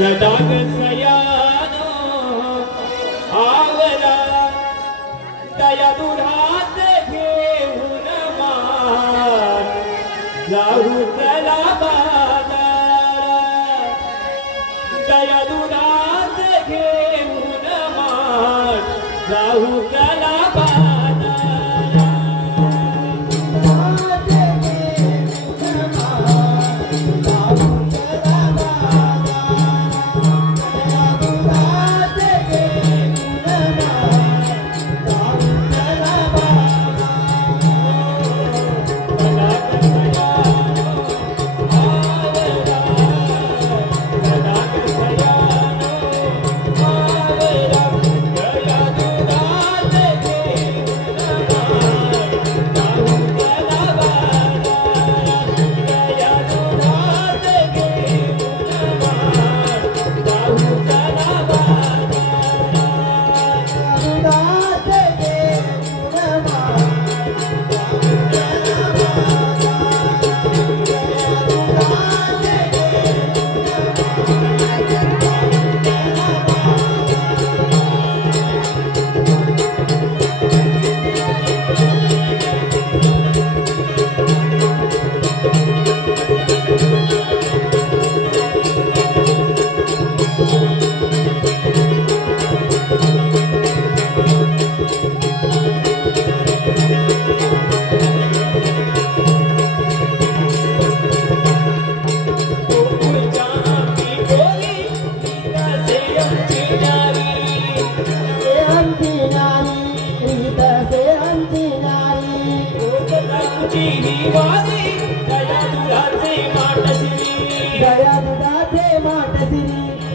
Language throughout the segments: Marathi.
सदाग सयानो आवरा दया दुधात घेऊन मान जाऊ चला बाजार दया दुधात घेऊन मान जाऊ चला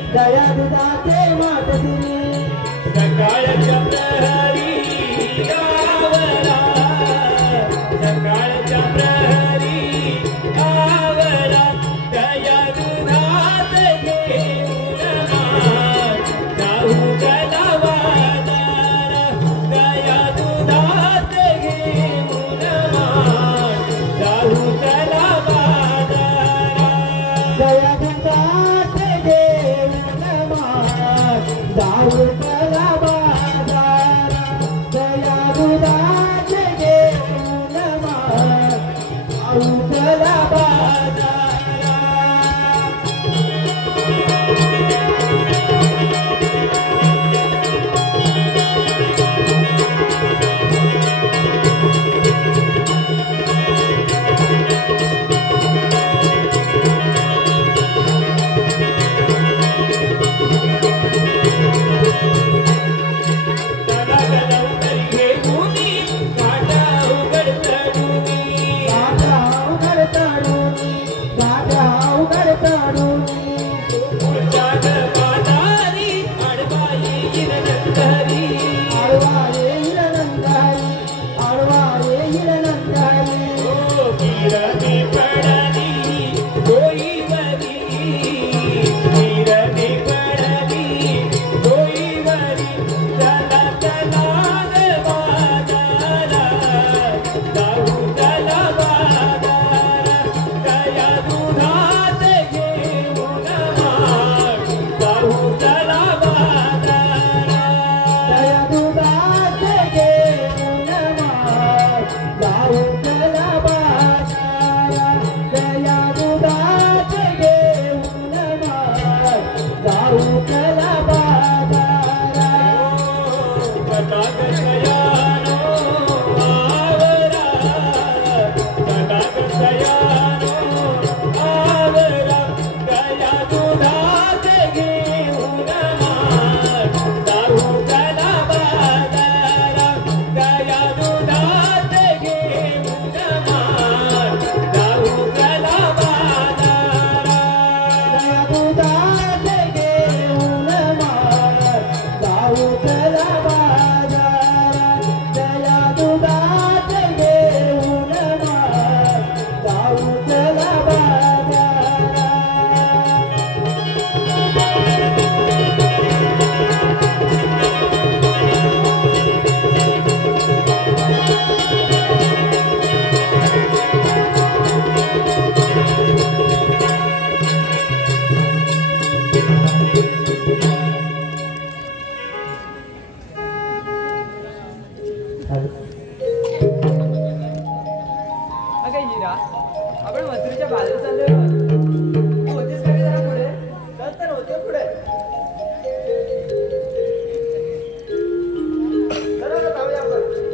दया दुधाचे माटसिरी सकाळच्या प्रहरी आवरा सकाळच्या प्रहरी आवरा दया दुधात घेऊन मान जाऊ चला बाजार दया दुधात घेऊन मान जाऊ चला बाजार दया दुधात जाऊ चला बाजार दया दुधाचे घेऊन मान जाऊ चला बाजार काय हिरा आपण मथुरेच्या बाजूला चाललोय होतेच का जरा पुढे चल तर होते पुढे चला जाऊया आपण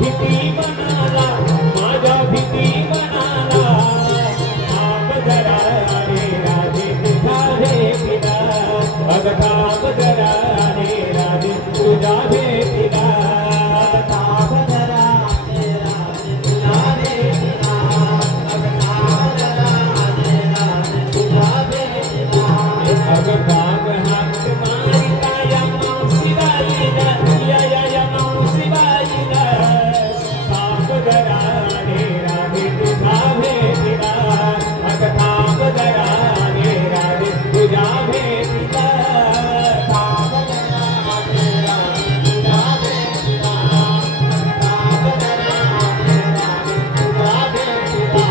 भीती मनाला माझ्या भीती मनाला थांब जरा रे राधे तुझा भेटीला अग थांब जरा रे राधे तुझा भेटीला थांब जरा रे राधे तुझा भेटीला अग थांब जरा रे राधे तुझा भेटीला अग बाग हात मारिता या मावशीबाईला या मावशीबाईला थांब जरा रे राधे तुझा भेटीला अग थांब जरा रे राधे तुझा भेटीला थांब जरा रे राधे तुझा भेटीला थांब जरा रे राधे तुझा भेटीला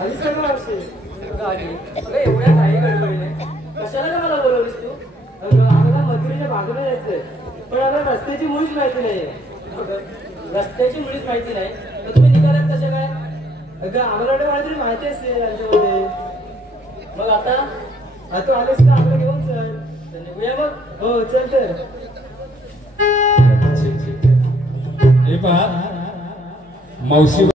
आली सगळं मावशी अगं एवढ्या काही गडबडीने कशाला का मला बोलवलीस तू आम्हाला मथुरेच्या बाजूला जायचंय पण आम्हाला रस्त्याची मुळीच माहिती नाही रस्त्याची मुळीच माहिती नाही तर तुम्ही निघालात कशा काय अगं आम्हाला एवढं मला तरी माहिती असते राज्यामध्ये मग आता तू आलेस तर आम्हाला घेऊन चल निघूया मग हो चल तर हे पहा मावशी